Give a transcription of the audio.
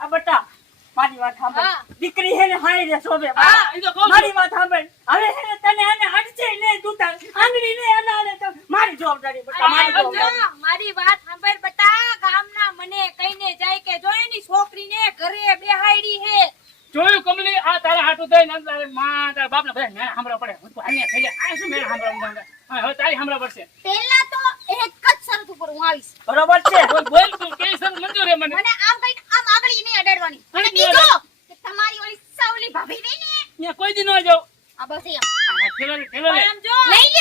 આ બટા મારી વાત સાંભળ. હા. દીકરી હે ને હાય રે શોભે. હા, ઈ તો કહું છું. મારી વાત સાંભળ. હવે હે ને તને આને અડચે નહીં તું તાર આંગળી નહીં અનાડે તો મારી જવાબદારી બટા, મારી અરે, જવાબદારી. જો, મારી વાત સાંભળ બટા. ગામના મને કહીને જાય કે જો એની છોકરીને ઘરે બેહાડી હે. જોયું કમલી આ તારા હાટું થઈ ને તારે માં તારા બાપને બધા મેં સાંભળવા પડે હું તો હાલ્યા થઈ જાય આ શું મેં સાંભળવા હવે તારી સાંભળવા પડશે પહેલા તો એક જ શરત ઉપર હું આવીશ. બરોબર છે. બોલ તું કેવી સર મંજૂર હે મને મને આમ કઈ આમ આગળ નહીં અડાડવાની. અને નહીં બીજો કે તમારી ઓલી સાવલી ભાભી રહી ને ત્યાં કોઈ દી ન જાવ આ બસ એમ. ઠેલો રે પણ આમ જો લઈ લે